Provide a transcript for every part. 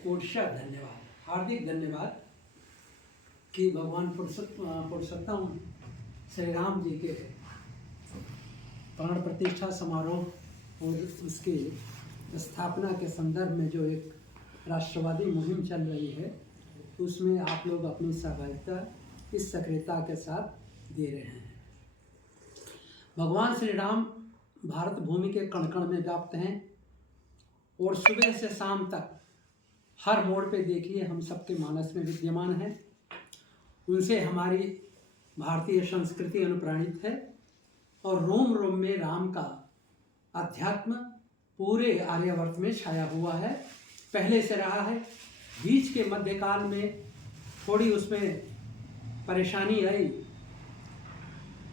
कोटशा धन्यवाद, हार्दिक धन्यवाद कि भगवान पुरुषोत्तम श्री राम जी के प्राण प्रतिष्ठा समारोह और उसके स्थापना के संदर्भ में जो एक राष्ट्रवादी मुहिम चल रही है, उसमें आप लोग अपनी सहभागिता इस सक्रियता के साथ दे रहे हैं। भगवान श्री राम भारत भूमि के कण कण में व्याप्त हैं और सुबह से शाम तक हर मोड़ पे देखिए हम सबके मानस में विद्यमान हैं। उनसे हमारी भारतीय संस्कृति अनुप्राणित है और रोम रोम में राम का अध्यात्म पूरे आर्यावर्त में छाया हुआ है, पहले से रहा है। बीच के मध्यकाल में थोड़ी उसमें परेशानी आई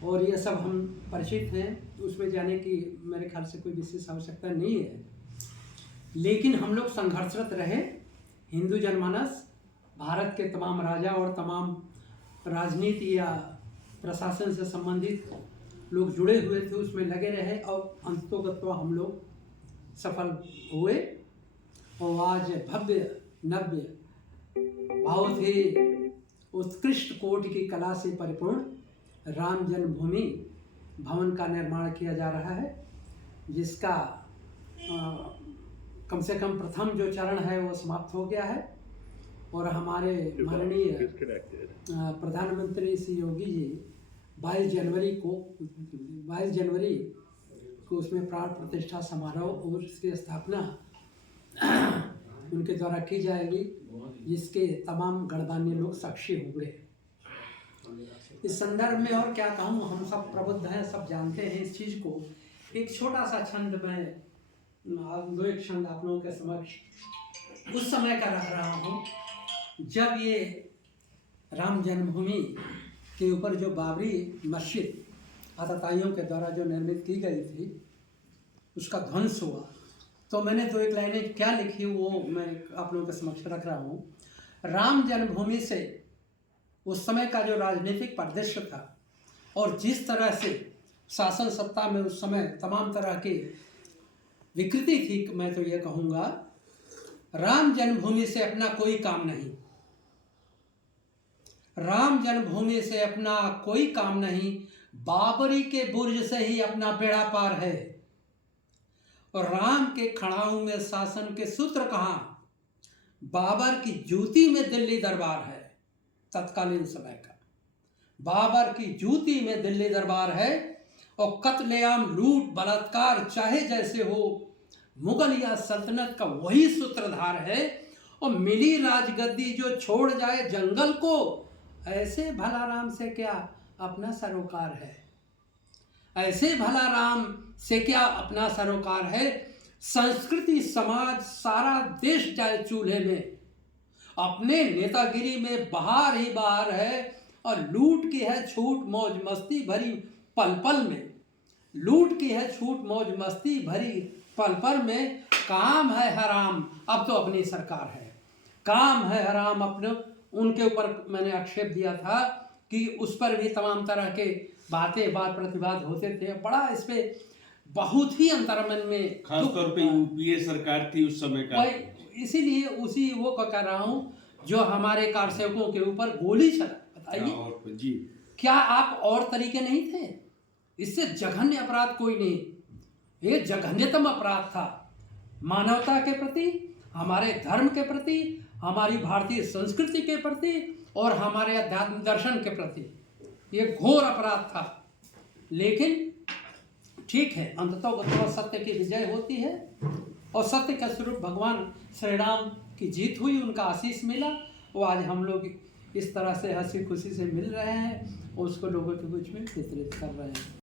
और ये सब हम परिचित हैं, उसमें जाने की मेरे ख्याल से कोई विशेष आवश्यकता नहीं है। लेकिन हम लोग संघर्षरत रहे। हिंदू जनमानस, भारत के तमाम राजा और तमाम राजनीति या प्रशासन से संबंधित लोग जुड़े हुए थे, उसमें लगे रहे और अंततोगत्वा हम लोग सफल हुए और आज भव्य नव्य बहुत ही उत्कृष्ट कोटि की कला से परिपूर्ण राम जन्मभूमि भवन का निर्माण किया जा रहा है, जिसका कम से कम प्रथम जो चरण है वो समाप्त हो गया है और हमारे माननीय प्रधानमंत्री श्री योगी जी 22 जनवरी को उसमें प्राण प्रतिष्ठा समारोह और उसकी स्थापना उनके द्वारा की जाएगी, जिसके तमाम गणमान्य लोग साक्षी होंगे। इस संदर्भ में और क्या कहूँ, हम सब प्रबुद्ध हैं, सब जानते हैं इस चीज़ को। एक छोटा सा छंद में दो एक छंद आप लोगों के समक्ष उस समय का रख रहा हूँ जब ये राम जन्मभूमि के ऊपर जो बाबरी मस्जिद आतताइयों के द्वारा जो निर्मित की गई थी, उसका ध्वंस हुआ। तो मैंने दो एक लाइनें क्या लिखी वो मैं आप लोगों के समक्ष रख रहा हूँ। राम जन्मभूमि से उस समय का जो राजनीतिक परिदृश्य था और जिस तरह से शासन सत्ता में उस समय तमाम तरह की विकृति थी, मैं तो ये कहूँगा राम जन्मभूमि से अपना कोई काम नहीं, राम जन्मभूमि से अपना कोई काम नहीं, बाबरी के बुर्ज से ही अपना बेड़ा पार है। और राम के खड़ाऊ में शासन के सूत्र कहाँ, बाबर की जूती में दिल्ली दरबार है। तत्कालीन समय का बाबर की जूती में दिल्ली दरबार है और कत्लेआम लूट बलात्कार चाहे जैसे हो, मुगल या सल्तनत का वही सूत्रधार है। और मिली राजगद्दी जो छोड़ जाए जंगल को, ऐसे भला राम से क्या अपना सरोकार है, ऐसे भला राम से क्या अपना सरोकार है। संस्कृति समाज सारा देश जाए चूल्हे में, अपने नेतागिरी में बहार ही बहार है। और लूट की है छूट मौज मस्ती भरी पल पल में, लूट की है छूट मौज मस्ती भरी पल पल में। काम है हराम, अब तो अपनी सरकार है, काम है हराम अपने। उनके ऊपर मैंने आक्षेप दिया था कि उस पर भी तमाम तरह के बातें वाद प्रतिवाद होते थे। बड़ा इस पे बहुत ही अंतर्मन में खासतौर पे यूपीए सरकार थी उस समय का, इसीलिए उसी वो कह रहा हूँ जो हमारे कारसेवकों के ऊपर गोली चला। बताइए जी, क्या आप और तरीके नहीं थे? इससे जघन्य अपराध कोई नहीं, ये जघन्यतम अपराध था मानवता के प्रति, हमारे धर्म के प्रति, हमारी भारतीय संस्कृति के प्रति और हमारे अध्यात्म दर्शन के प्रति। ये घोर अपराध था। लेकिन ठीक है, अंततः सत्य की विजय होती है और सत्य का स्वरूप भगवान श्री राम की जीत हुई, उनका आशीष मिला। वो आज हम लोग इस तरह से हंसी खुशी से मिल रहे हैं और उसको लोगों के बीच में वितरित कर रहे हैं।